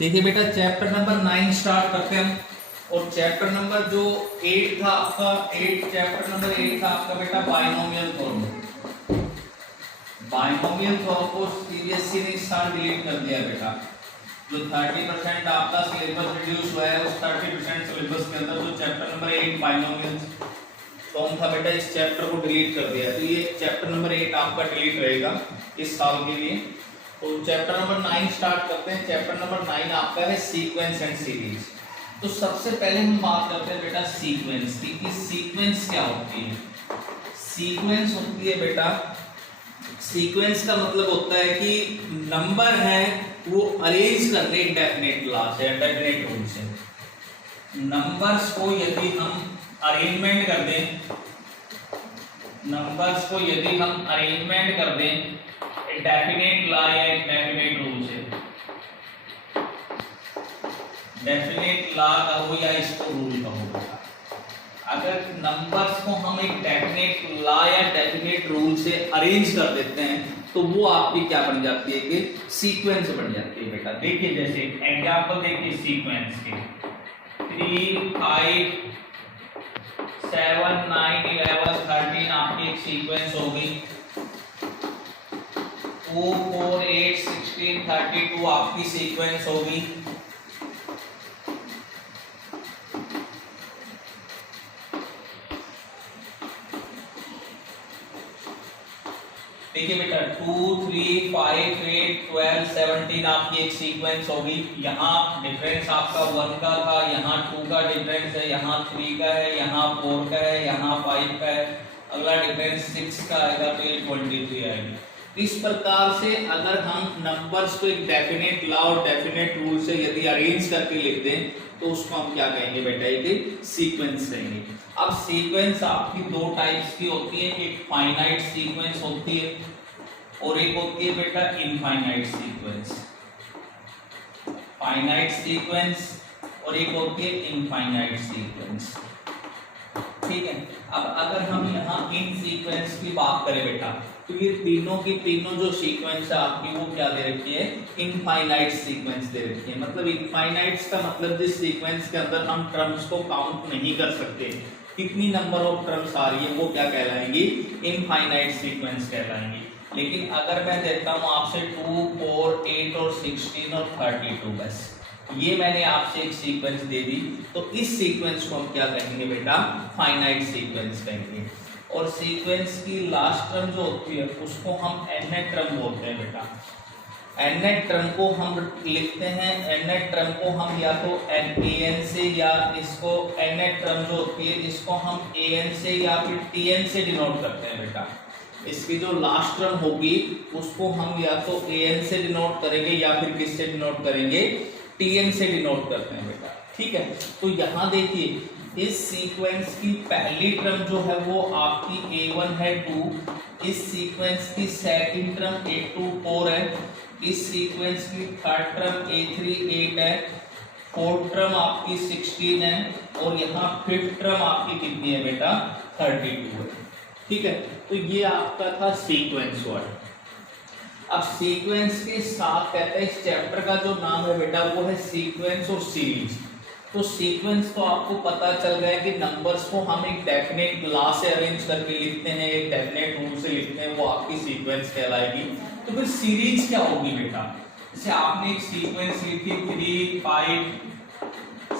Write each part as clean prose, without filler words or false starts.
देखिए बेटा chapter number 9 start करते हैं हम। और चैप्टर नंबर जो 8 था आपका, चैप्टर नंबर 8 था आपका बेटा बाइनोमियल फॉर्म। बाइनोमियल फॉर्म को सीबीएसई ने इस साल डिलीट कर दिया बेटा। जो 30% आपका सिलेबस रिड्यूस हुआ है उस 30% सिलेबस के अंदर जो चैप्टर नंबर 8 बाइनोमियल फॉर्म था बेटा, इस चैप्टर को डिलीट कर दिया। तो ये चैप्टर नंबर 8 आपका डिलीट रहेगा इस साल के लिए। तो चैप्टर नंबर 9 स्टार्ट करते हैं। चैप्टर नंबर 9 आपका है सीक्वेंस एंड सीरीज। तो सबसे पहले हम बात करते हैं बेटा सीक्वेंस की, कि सीक्वेंस क्या होती है। सीक्वेंस होती है बेटा, सीक्वेंस का मतलब होता है कि नंबर है वो अरेंज करने डेफिनेट क्ला से, डेफिनेट रूल से। नंबर्स को यदि हम अरेंजमेंट कर दें, नंबर्स को यदि हम अरेंजमेंट कर दें डेफिनेट ला या डेफिनेट रूल से, डेफिनेट ला कहो या इसको रूल कहो। अगर नंबर्स को हम एक डेफिनेट ला या डेफिनेट रूल से अरेंज कर देते हैं तो वो आपकी क्या बन जाती है कि सीक्वेंस बन जाती है बेटा। देखिए जैसे एग्जांपल देखिए सीक्वेंस के 3 5 7 9 11 13 आपकी एक सीक्वेंस होगी। 2 4 8 16 32 आपकी सीक्वेंस होगी। देखिए बेटा 2 3 5 8 12 17 आपकी एक सीक्वेंस होगी। यहाँ डिफरेंस आपका 1 का था, यहाँ 2 का डिफरेंस है, यहाँ 3 का है, यहाँ 4 का है, यहाँ 5 का है, अगला डिफरेंस 6 का आएगा तो ये 23 आएगी। इस प्रकार से अगर हम नंबर्स को एक डेफिनेट लॉ और डेफिनेट रूल से यदि अरेंज करके लिख दें तो उसको हम क्या कहेंगे बेटा, एक सीक्वेंस कहेंगे। अब सीक्वेंस आपकी दो टाइप्स की होती है, एक फाइनाइट सीक्वेंस होती है और एक होती है बेटा इनफाइनाइट सीक्वेंस। फाइनाइट सीक्वेंस और एक होती है इनफाइनाइट सीक्वेंस, ठीक है। अब अगर हम यहाँ इन सीक्वेंस की बात करें बेटा तो ये तीनों की तीनों जो सीक्वेंस है आपकी वो क्या दे रखी है, इनफाइनाइट सीक्वेंस दे रखी है। मतलब इनफाइनाइट्स का मतलब जिस सीक्वेंस के अंदर हम टर्म्स को काउंट नहीं कर सकते, कितनी नंबर ऑफ टर्म्स आ रही है वो क्या कहलाएंगी, इनफाइनाइट सीक्वेंस कहलाएंगी। लेकिन अगर मैं देता हूँ आपसे 2 4 8 और 16 और 32, बस ये मैंने आपसे एक सीक्वेंस दे दी, तो इस सीक्वेंस को हम क्या कहेंगे बेटा, फाइनाइट सीक्वेंस कहेंगे। और सीक्वेंस की लास्ट टर्म जो होती है उसको हम nth टर्म बोलते हैं बेटा। nth टर्म को हम लिखते हैं, nth टर्म को हम या तो an से या इसको nth टर्म जो होती है इसको हम an से या फिर tn से डिनोट करते हैं बेटा। इसकी जो लास्ट टर्म होगी उसको हम या तो an से डिनोट करेंगे या फिर किससे डिनोट करेंगे, tn से डिनोट करते हैं बेटा, ठीक है। तो यहाँ देखिए इस सीक्वेंस की पहली टर्म जो है वो आपकी a1 है 2, इस सीक्वेंस की सेकंड टर्म a2 4 है, इस सीक्वेंस की थर्ड टर्म a3 8 है, फोर्थ टर्म आपकी 16 है और यहाँ फिफ्थ टर्म आपकी कितनी है बेटा, 32 है, ठीक है। तो ये आपका था सीक्वेंस वर्ड। अब सीक्वेंस के साथ कहते हैं इस चैप्टर का जो नाम है बेटा वो है सीक्वेंस और सीरीज। तो सीक्वेंस तो आपको पता चल गया कि नंबर्स को हम एक डेफिनेट ला से अरेंज करके लिखते हैं, एक डेफिनेट रूल से लिखते हैं, वो आपकी सीक्वेंस कहलाएगी। तो फिर सीरीज क्या होगी बेटा, जैसे आपने एक सीक्वेंस लिखी 3 5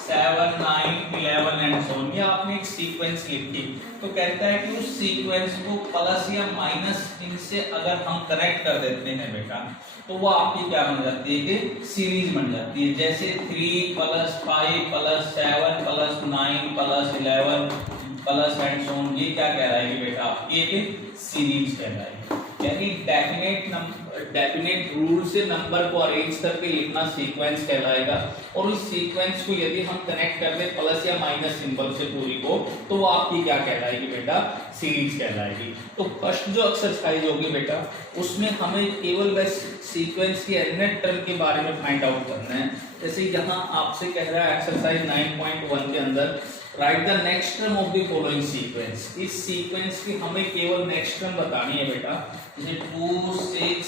7 9 11 एंड सो ऑन, ये आपने एक सीक्वेंस लिखी, तो कहता है कि उस सीक्वेंस को प्लस या माइनस इनसे अगर हम कनेक्ट कर देते हैं बेटा तो वो आपकी क्या बन जाती है कि सीरीज बन जाती है। जैसे 3 + 5 + 7 + 9 + 11 प्लस एंड सो ऑन, ये क्या कहलाएगी बेटा, आपकी एक सीरीज कहलाएगी। यानी डेफिनेट रूल से नंबर को अरेंज करके लिखना सीक्वेंस कहलाएगा। और इस सीक्वेंस को यदि हम कनेक्ट कर दें प्लस या माइनस सिंबल से पूरी को तो वो आपकी क्या कहलाएगी बेटा, सीरीज कहलाएगी। तो फर्स्ट जो एक्सरसाइज होगी बेटा उसमें हमें केवल बस सीक्वेंस की nth टर्म के बारे में फाइंड आउट करना है। जैसे यहाँ आपसे कह रहा है एक्सरसाइज 9.1 के अंदर right the next term of the following sequence. इस सीक्वेंस की हमें केवल नेक्स्ट टर्म बतानी है बेटा। जैसे 2 6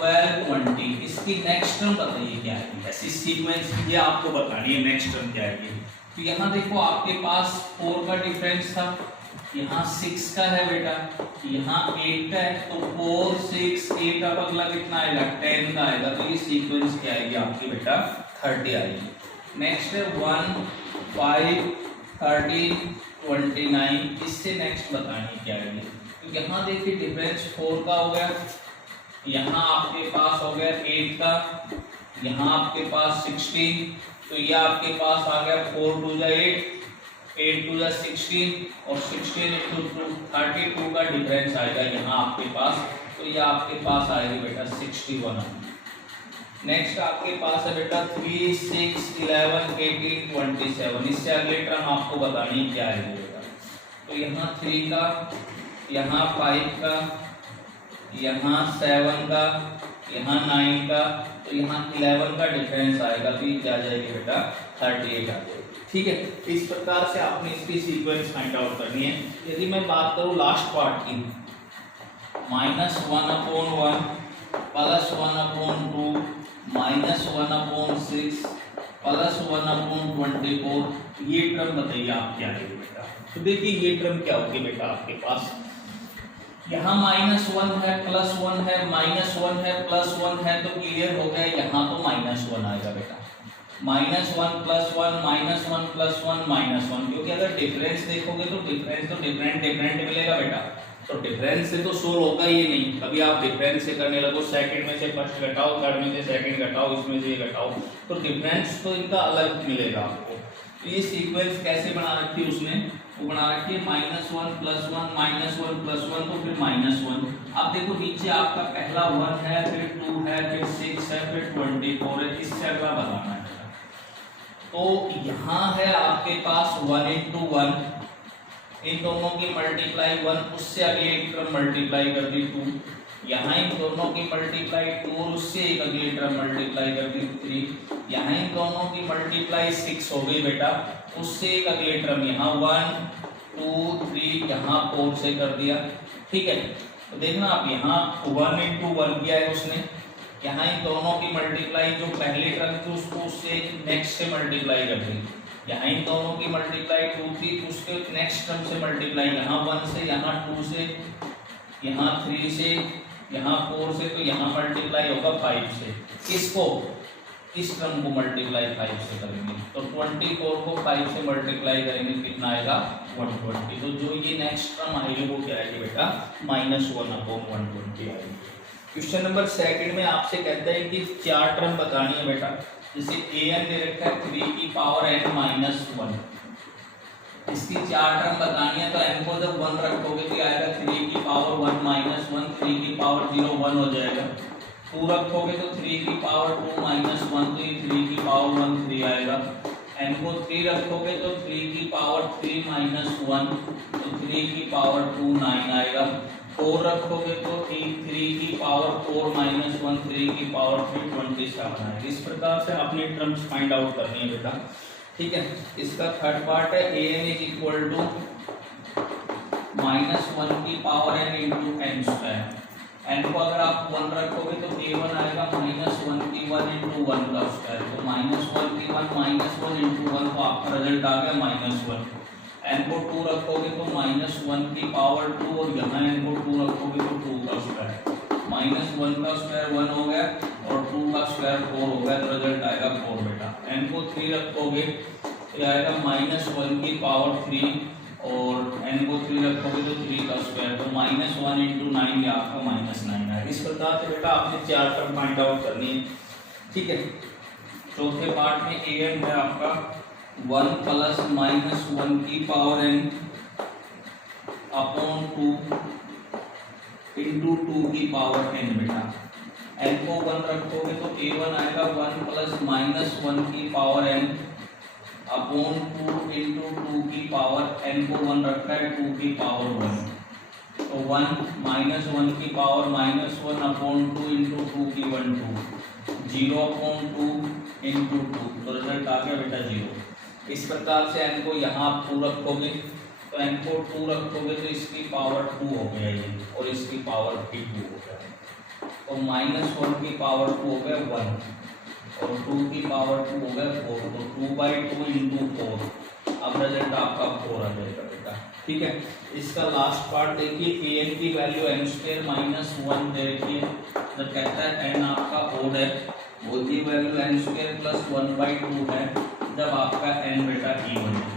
12 20, इसकी नेक्स्ट टर्म बताइए क्या है। ऐसी सीक्वेंस ये आपको बतानी है नेक्स्ट टर्म क्या है। तो यहाँ देखो आपके पास 4 का डिफरेंस था, यहाँ 6 का है बेटा, यहाँ 8 का है, तो 4 6 8 अब अगला कितना आएगा 10 का आएगा। तो ये सीक्वेंस क्या आएगी आपकी बेटा 30 आएगी। नेक्स्ट है 1 5 13 29, इससे नेक्स्ट बतानी क्या है। तो यहाँ देखिए डिफरेंस 4 का हो गया, यहाँ आपके पास हो गया 8 का, यहाँ आपके पास 16, तो ये आपके पास आ गया 4 2 जा 8, 8 2 जा 16 और 16 into 2 32 का डिफरेंस आएगा यहाँ आपके पास। तो ये आपके पास आएगी बेटा 61। नेक्स्ट आपके पास है बेटा 3 6 11 18 27, इससे अगले टर्म आपको बतानी क्या है बेटा। तो यहाँ 3 का, यहाँ 5 का, यहाँ 7 का, यहाँ 9 का, तो यहाँ 11 का डिफरेंस आएगा। तो ये क्या जाएगी बेटा 38 आ जाएगी। ठीक है, इस प्रकार से आपने इसकी सीक्वेंस फाइंड आउट करनी है। यदि मैं बात करूँ लास्ट पार्ट की, -1/1 +1/2 -1/6 +1/24, ये टर्म बताइए आप क्या है बेटा। तो देखिए ये टर्म क्या होगी बेटा आपके पास, यहाँ -1 है +1 है, -1 है +1 है, तो क्लियर हो गया यहाँ तो -1 आएगा बेटा। -1 +1 -1 +1 -1, क्योंकि अगर डिफरेंस देखोगे तो डिफरेंस तो डिफरेंट मिलेगा बेटा। तो डिफरेंस से तो सोल्व होगा ही नहीं, कभी आप डिफरेंस से करने लगो, सेकंड में से फर्स्ट घटाओ, थर्ड में से सेकंड घटाओ, इसमें से ये घटाओ, तो डिफरेंस तो इनका अलग मिलेगा आपको। तो ये सीक्वेंस कैसे बना रखी है उसने, वो बना रखी है -1 +1 -1 +1, तो फिर -1। अब देखो नीचे आपका पहला 1 है, फिर 2 है, फिर 6 है, फिर 24 है, इससे अगला बताना है। तो यहाँ है आपके पास 1 into 1, इन दोनों की मल्टीप्लाई 1, उससे अगले एक टर्म मल्टीप्लाई कर दी 2, यहाँ इन दोनों की मल्टीप्लाई 2 और उससे एक अगली टर्म मल्टीप्लाई कर दी 3, यहाँ इन दोनों की मल्टीप्लाई 6 हो गई बेटा, उससे एक अगले टर्म यहाँ 1 2 3, यहाँ 4 से कर दिया। ठीक है, तो देखना आप यहाँ 1 into 1 किया है उसने, यहाँ इन दोनों की मल्टीप्लाई जो पहली टर्म थी उसको उससे नेक्स्ट से मल्टीप्लाई कर दी, यहाँ इन दोनों की मल्टीप्लाई 2 थी, उसके नेक्स्ट टर्म से मल्टीप्लाई, यहाँ 1 से, यहाँ 2 से, यहाँ 3 से, यहाँ 4 से, तो यहाँ मल्टीप्लाई होगा 5 से। इसको इस टर्म को मल्टीप्लाई 5 से करेंगे, तो 24 को 5 से मल्टीप्लाई करेंगे, कितना आएगा 120। तो जो ये नेक्स्ट टर्म आएगी वो क्या आएगी बेटा -1/120 आएगी। क्वेश्चन नंबर सेकंड में आपसे कहता है कि 4 टर्म बतानी है बेटा। जैसे an दे रखा है 3 की पावर n -1, इसकी 4 टर्म बतानी है, तो n को जब 1 रखोगे तो आएगा 3 की पावर 1 -1, 3 की पावर 0 1 हो जाएगा, 2 रखोगे तो 3 की पावर 2 -1, तो ये 3 की पावर 1 3 आएगा, n को 3 रखोगे तो 3 की पावर 3 -1, तो 3 की पावर 2 9 आएगा, 4 रखोगे तो 3 की पावर 4 -1, 3 की पावर 3 27 आएगी। इस प्रकार से आपने टर्म्स फाइंड आउट करनी है बेटा। ठीक है, इसका थर्ड पार्ट है an = -1 की power n into n²। n को अगर आप 1 रखोगे तो a1 आएगा -1 की 1 into 1 का स्क्वायर, तो -1 की 1 -1 into 1, तो आपका रिजल्ट आ गया -1। n को 2 रखोगे तो -1 की पावर 2, और यहाँ n को 2 रखोगे तो 2 का स्क्वायर, -1 का स्क्वायर 1 हो गया और 2 का स्क्वायर 4 हो गया, तो रिजल्ट आएगा 4 बेटा। n को 3 रखोगे तो आएगा -1 की पावर 3, और n को 3 रखोगे तो 3 का स्क्वायर, तो -1 into 9, ये आपका -9 आएगा। इस प्रकार से बेटा आपने 4 टर्म फाइंड आउट करनी है। ठीक है, चौथे पार्ट में an है आपका 1 + -1 की पावर n अपॉन 2 into 2 की पावर n बेटा। n को 1 रखोगे तो a1 आएगा 1 + -1 की पावर n अपॉन 2 into 2 की पावर, n को 1 रखा है 2 की पावर 1, तो 1 -1 की पावर -1 अपॉन 2 into 2 की 1 2, 0/2 into 2, तो रिजल्ट आ गया बेटा 0। इस प्रकार से n को यहाँ आप 2 रखोगे, तो n को 2 रखोगे तो इसकी पावर 2 हो गया ये, और इसकी पावर भी 2 हो गया। तो -1 की पावर 2 हो गया 1 और 2 की पावर 2 हो गया 4, तो 2/2 इंटू 4, अब रिजल्ट आपका 4 आ जाएगा बेटा। ठीक है, इसका लास्ट पार्ट देखिए, an की वैल्यू n² - 1 देखिए, जब कहता है n आपका ओड है, वो की वैल्यू n² + 1/2 है, जब आपका n बेटा इवन है।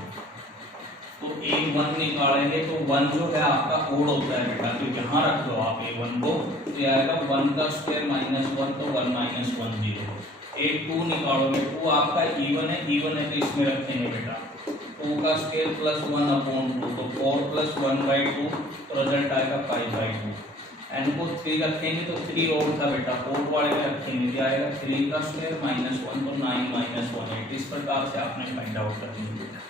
तो a1 निकालेंगे तो 1 जो है आपका ओड होता है बेटा, तो यहाँ रख दो आप a1 को, तो ये आएगा 1 का स्क्वायर -1, तो 1 - 1 0। a2 निकालोगे, 2 आपका इवन है तो इसमें रखेंगे बेटा 2 का स्क्वायर +1/2, तो 4 + 1/2, तो रिजल्ट आएगा 5/2। n को 3 रखेंगे तो 3 ओड था बेटा, ओड वाले में रखेंगे, क्या आएगा 3 का स्क्वायर -1, तो 9 - 1 8। इस प्रकार से आपने फाइंड आउट करनी है।